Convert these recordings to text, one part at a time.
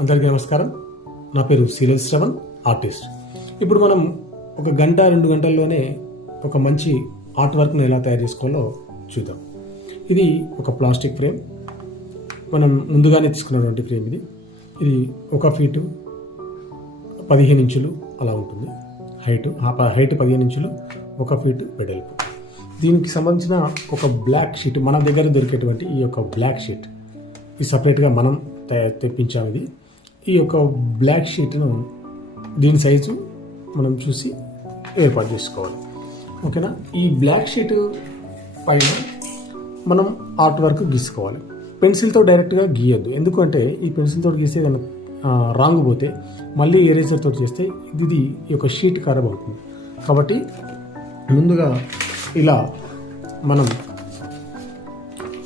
అందరికీ నమస్కారం. నా పేరు సిరజ్ శ్రవణ్, ఆర్టిస్ట్. ఇప్పుడు మనం ఒక గంట 2 గంటల్లోనే ఒక మంచి ఆర్ట్ వర్క్ను ఎలా తయారు చేసుకోవాలో చూద్దాం. ఇది ఒక ప్లాస్టిక్ ఫ్రేమ్, మనం ముందుగానే తీసుకున్నటువంటి ఫ్రేమ్. ఇది 1 ఫీటు 15 ఇంచులు అలా ఉంటుంది హైట్ 15 ఇంచులు 1 ఫీటు వెడల్పు. దీనికి సంబంధించిన ఒక బ్లాక్ షీట్ మన దగ్గర దొరికేటువంటి ఈ యొక్క బ్లాక్ షీట్ ఇది సపరేట్గా మనం తెప్పించాము. ఈ యొక్క బ్లాక్ షీట్ను దీని సైజు మనం చూసి ఏర్పాటు చేసుకోవాలి. ఓకేనా? ఈ బ్లాక్ షీట్ పైన మనం ఆర్ట్ వర్క్ గీసుకోవాలి. పెన్సిల్తో డైరెక్ట్గా గీయద్దు, ఎందుకంటే ఈ పెన్సిల్తో గీస్తే రాంగ్ పోతే మళ్ళీ ఎరేజర్తో చేస్తే ఇది ఈ యొక్క షీట్ ఖరాబ్ అవుతుంది. కాబట్టి ముందుగా ఇలా మనం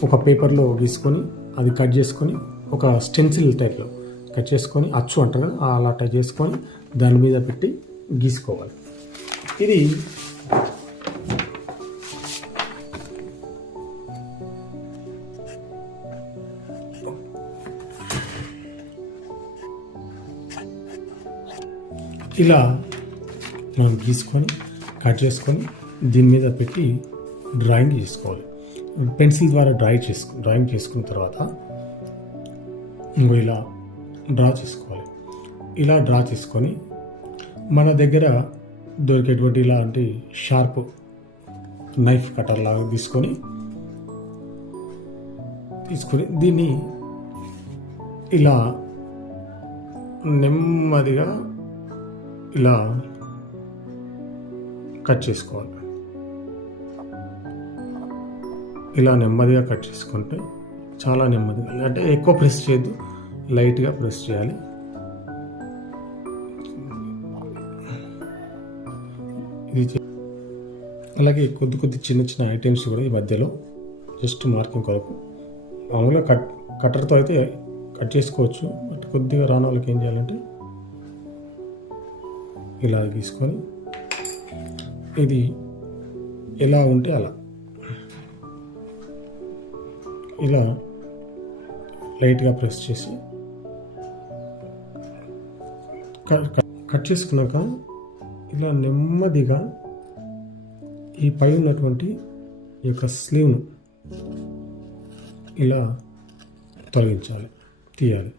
ఒక పేపర్లో గీసుకొని అది కట్ చేసుకొని ఒక స్టెన్సిల్ టైప్లో కట్ చేసుకొని అచ్చు అంటారు కదా, అలా టచ్ చేసుకొని దాని మీద పెట్టి గీసుకోవాలి. ఇది ఇలా మనం గీసుకొని కట్ చేసుకొని దీని మీద పెట్టి డ్రాయింగ్ చేసుకోవాలి. పెన్సిల్ ద్వారా డ్రాయింగ్ చేసుకున్న తర్వాత ఇంకో ఇలా డ్రా చేసుకోవాలి. ఇలా డ్రా చేసుకొని మన దగ్గర దొరికేటువంటి ఇలాంటి షార్ప్ నైఫ్ కటర్ లాగా తీసుకొని దీన్ని ఇలా నెమ్మదిగా ఇలా కట్ చేసుకోవాలి. ఇలా నెమ్మదిగా కట్ చేసుకుంటే చాలా నెమ్మదిగా, అంటే ఎక్కువ ప్రెస్ చేయొద్దు, లైట్గా ప్రెస్ చేయాలి. ఇది అలాగే కొద్ది చిన్న ఐటమ్స్ కూడా ఈ మధ్యలో జస్ట్ మార్కింగ్ కొరకు మామూలుగా కట్టర్తో అయితే కట్ చేసుకోవచ్చు. బట్ కొద్దిగా రాని వాళ్ళకి ఏం చేయాలంటే ఇలా తీసుకొని ఇది ఎలా ఉంటే అలా ఇలా లైట్గా ప్రెస్ చేసి కట్ చేసుకున్నాక ఇలా నెమ్మదిగా ఈ పై ఉన్నటువంటి ఈ యొక్క స్లీవ్ను ఇలా తీయాలి.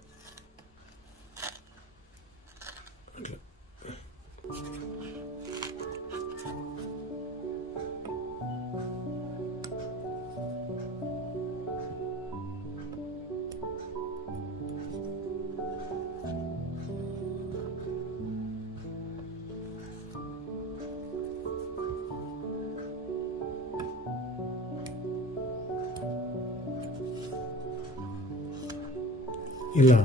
ఇలా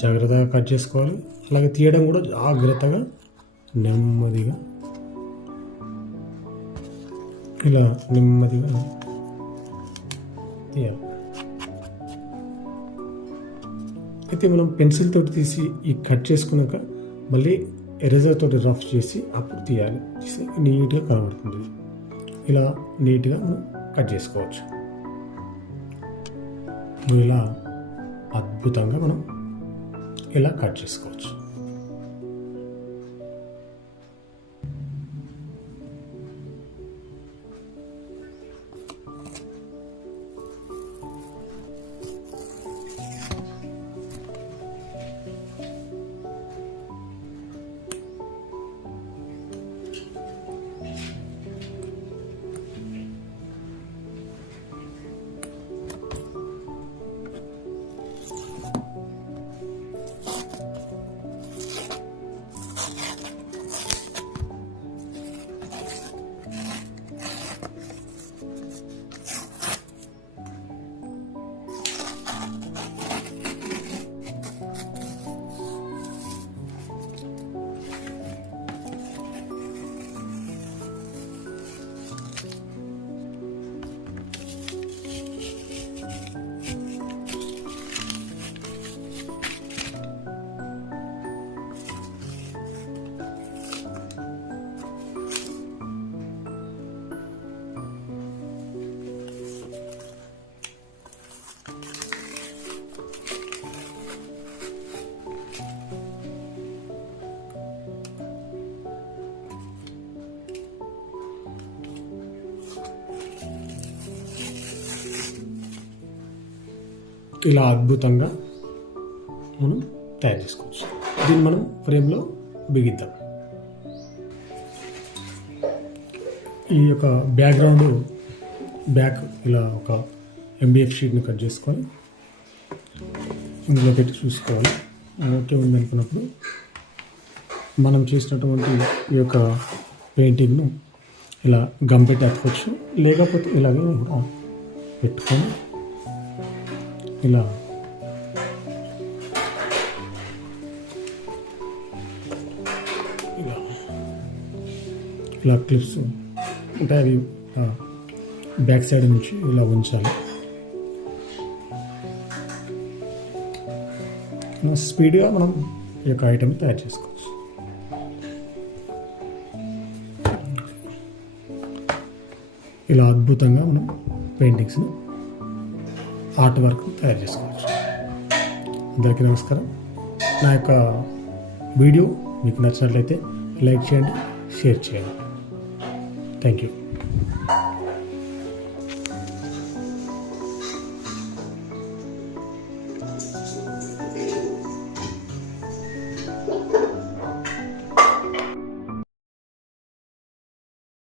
జాగ్రత్తగా కట్ చేసుకోవాలి. అలాగే తీయడం కూడా జాగ్రత్తగా నెమ్మదిగా ఇలా నెమ్మదిగా తీయాలి. అయితే మనం పెన్సిల్ తోటి తీసి ఈ కట్ చేసుకున్నాక మళ్ళీ ఎరేజర్ తోటి రఫ్ చేసి అప్పుడు తీయాలి. నీట్గా కనబడుతుంది. ఇలా నీట్గా మనం కట్ చేసుకోవచ్చు. ఇలా అద్భుతంగా మనం ఇలా కట్ చేసుకోవచ్చు. ఇలా అద్భుతంగా మనం తయారు చేసుకోవచ్చు. దీన్ని మనం ఫ్రేమ్లో బిగిద్దాం. ఈ యొక్క బ్యాక్ ఇలా ఒక MDF షీట్ని కట్ చేసుకొని ఇందులో పెట్టి చూసుకోవాలి. ఓకే ఉంది అనుకున్నప్పుడు మనం చేసినటువంటి ఈ యొక్క పెయింటింగ్ను ఇలా గమ్ పెట్టి అతుకోవచ్చు, లేకపోతే ఇలాగే కూడా పెట్టుకొని ఇలా ఇలా క్లిప్స్ అంటే అవి బ్యాక్ సైడ్ నుంచి ఇలా ఉంచాలి. స్పీడ్గా మనం ఈ యొక్క ఐటమ్ తయారు చేసుకోవచ్చు. ఇలా అద్భుతంగా మనం పెయింటింగ్స్ని ఆర్ట్ వర్క్ తయారు చేసుకోవచ్చు. అందరికీ నమస్కారం. నా యొక్క వీడియో మీకు నచ్చినట్లయితే లైక్ చేయండి, షేర్ చేయండి. Thank you.